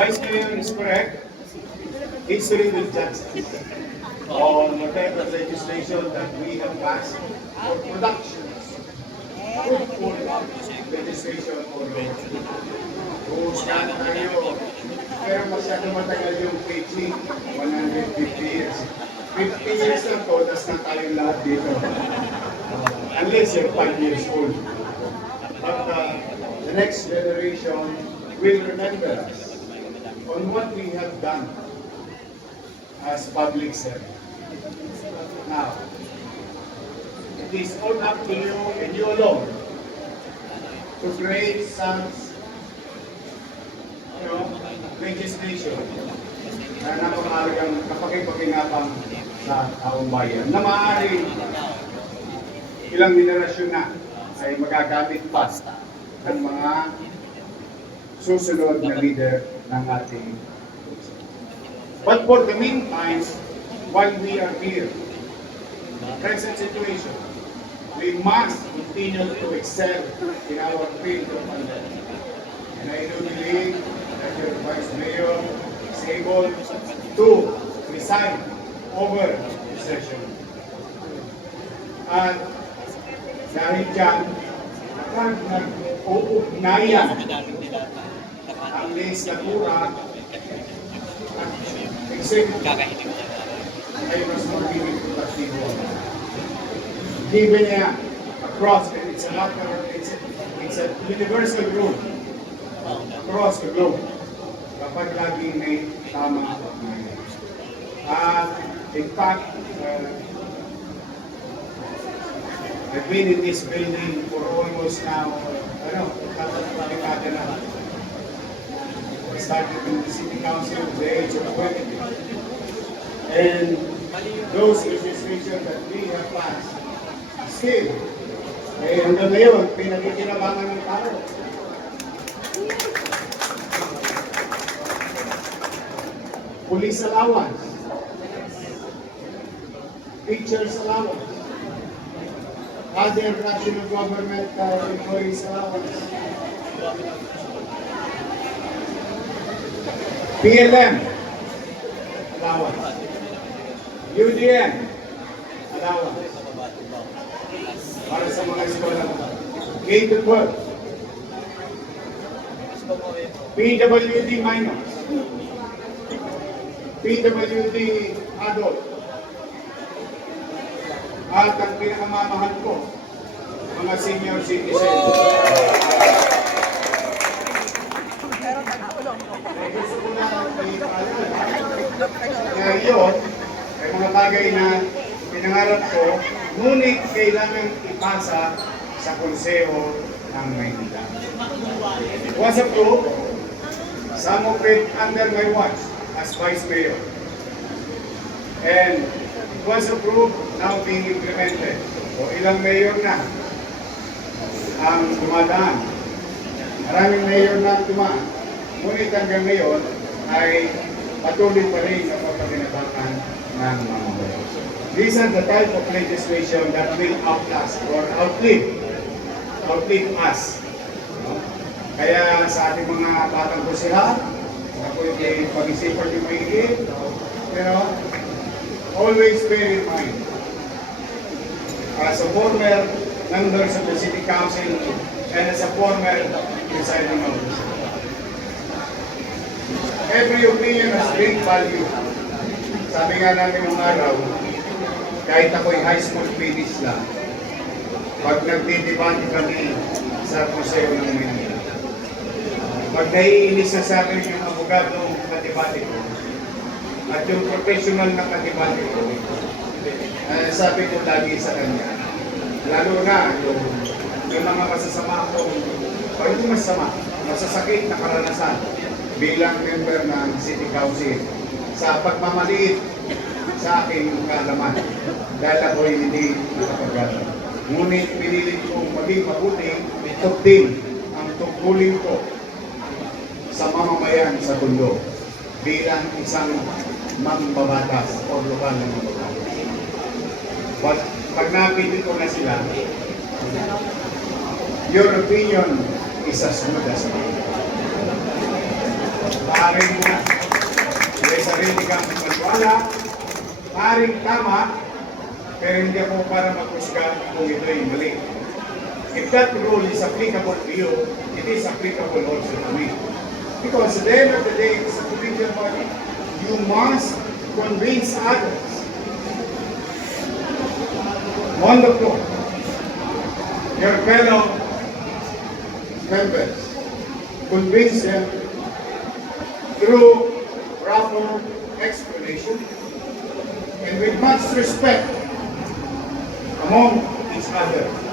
Vice Mayor is correct. History will judge us on whatever legislation that we have passed for productions. Fruitful legislation for law. Huwag tayo. Pero masyado matagal yung PhD, 150 years. 50 years na to, tas na tayong lahat dito. Unless you're 5 years old. But the next generation will remember us on what we have done as public servants. Now, it is all up to you and you alone to create some legislation na napakahalagang kapakipagingapang sa taong bayan na maaari ilang generasyon na ay magagamit pa ng mga susunod na leader ng ating. But for the meantime, while we are here, present situation, we must continue to excel in our field of conduct. And I do believe that your Vice Mayor is able to preside over the session. At dahil dyan, kapag nag-uugnayan ang legislatura at executive ay mas magiging produktibo. Given niya across, it's a universal rule across the globe kapag laging may tamang pagmamagitan. In fact, I've been in this building for almost now, tatatapikada na. I started in the City Council at the age of 20. And those legislation that we have passed, still, hanggang ngayon, pinagkikinabangan ng tao. Police allowance, teachers allowance, other national government employees allowance, PLM allowance, UDN allowance, para sa mga eskola, K-12, PWD minors, PWD adult, at ang pinakamamahal ko, mga senior citizens. Gusto ko na yun ay mga bagay na pinangarap ko, ngunit kailangan ipasa sa Konseho ng Maynila. It was approved, some of it under my watch as Vice Mayor. And it was approved, now being implemented. So ilang mayor na ang dumadaan. Maraming mayor na dumaan. Ngunit hanggang ngayon ay patuloy pa rin ang pagpapinabangan ng mga mayor. These are the type of legislation that will outlast or outlive us. Kaya sa ating mga batang kusihan, ako yung pag-isipan yung maigit, always bear in mind, as a former members of the City Council and as a former presiding officer, every opinion has great value. Sabi nga namin ng araw, kahit ako'y high school finish lang, pag nagdidebate kami sa Museo ng Manila, pag naiinis na sa akin yung abogadong katibate ko, at yung professional na katibate ko, sabi ko lagi sa kanya, lalo na yung mga masasama ko, o yung masasakit na karanasan bilang member ng City Council sa pagmamaliit sa aking kaalaman dahil ako'y hindi nakapag-aral. Ngunit pinilit kong maging mabuti, din ang tungkulin ko sa mamamayan sa mundo bilang isang mambabatas o lokal na mambabatas. Pag napili ko na sila, your opinion is as good as mine. maaaring may sarili kang magwala, maaaring tama, pero hindi ako para mag-usga kung ito'y mali. If that rule is applicable to you, it is applicable also to me. Because at the end of the day, it's a collegial body. You must convince others. Wonderful. Your fellow members, convince them through proper explanation and with much respect among each other.